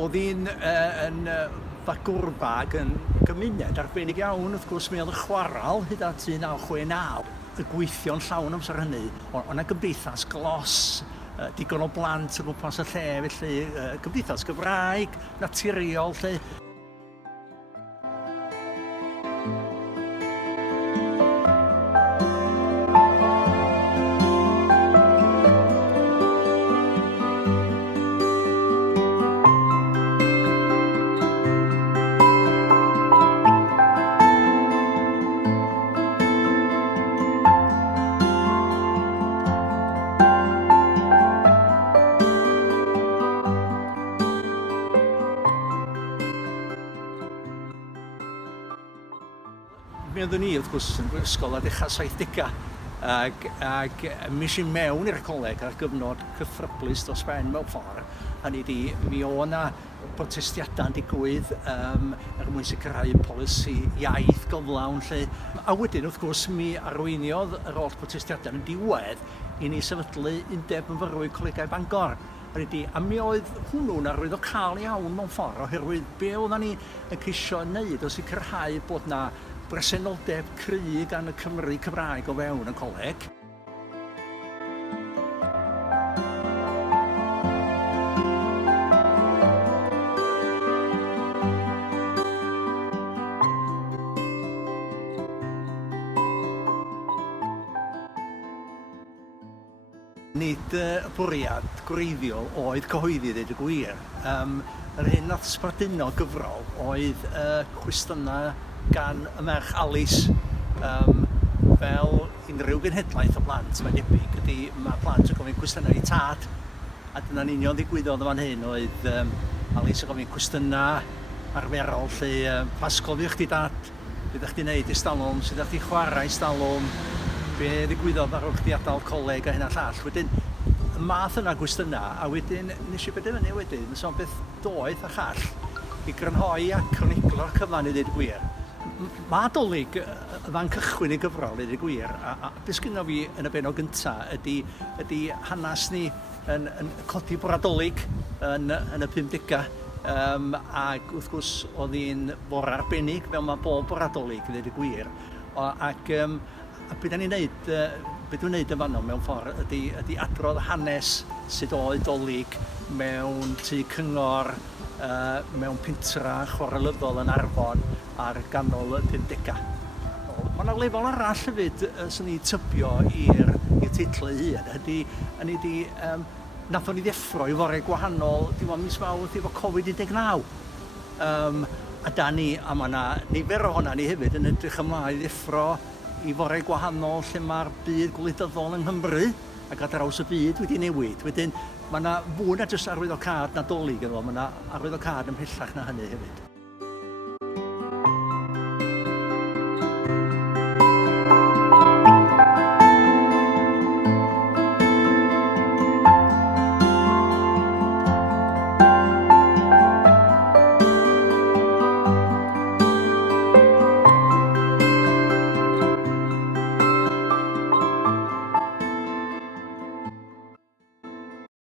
oedd hi'n ddagwrfa ac yn gymuned arbennig iawn. Wrth gwrs, mi oedd y chwaral hyd at 1969 y gweithio'n llawn amser hynny. Oedd yna gymdeithas glos, digon o blant o gwmpas y lle, felly gymdeithas Gymraeg, naturiol, lle. Mi oeddwn ni, wrth gwrs, yn ysgol a dechrau 70au ac mis i mewn i'r coleg ar gyfnod cythryblus dros ben mewn ffordd. Hynny di, mi o yna protestiadau'n digwydd er mwyn sicrhau polisi iaith gyflawn lle. A wedyn, wrth gwrs, mi arweiniodd yr oll protestiadau yn diwedd i ni sefydlu Undeb Myfyrwyr Colegau Bangor. Hynny di, a mi oedd hwnnw'n arwyddocaol iawn mewn ffordd oherwydd be oedden ni yn ceisio wneud o sicrhau bod na bresenoldeb cry gan y Cymru Cymraeg o fewn y coleg. Nid y bwriad gwreiddiol oedd cyhoeddi, dweud y gwir. Yr hyn nath sbarduno gyfrol oedd cwestiynau gan y merch Alice fel unrhyw genhedlaeth o blant, mae'n debyg, ydy mae plant yn gofyn cwestiynau i tad, a dyna'n union ddigwyddodd fan hyn oedd Alice yn gofyn cwestiynau arferol lle pa ysgol fu'ch chdi dad, beth ydych chi'n neud ystalwm, sut ydych chi'n chwarae ystalwm, be ddigwyddodd ar ôl chdi adael coleg a hynna llall. Wedyn, y math yna gwestiynau, a wedyn nes i benderfynu wedyn, so beth doedd a chall i grynhoi a chroniclo'r cyfan i ddweud gwir. Mae Adolyg fan cychwyn i gyfrol, i ddweud gwir, a beth sgynno fi yn y benod gyntaf ydy hanes ni yn codi Adolyg yn y 50au, ac wrth gwrs oedd hi'n fôr arbennig fel mae bob Adolyg, i ddweud gwir. Ac beth ni'n neud, beth dwi'n neud yn fanno mewn ffordd ydy adrodd hanes sydd oedd Dolyg mewn tŷ cyngor, mewn pentra chwarelyddol yn Arfon ar ganol y 50au. Mae yna lefel arall hefyd sy'n ni tybio i'r teitl ei hun, ydy nathon ni ddeffro i fore gwahanol diwedd mis Mawrth efo Covid-19. A da ni, a mae yna nifer ohona ni hefyd yn edrych ymlaen i ddeffro i fore gwahanol lle mae'r byd gwleidyddol yng Nghymru ac ar draws y byd wedi newid. Wedyn, mae yna fwy na jyst arwyddocâd Nadolig, mae yna arwyddocâd ymhellach na hynny hefyd.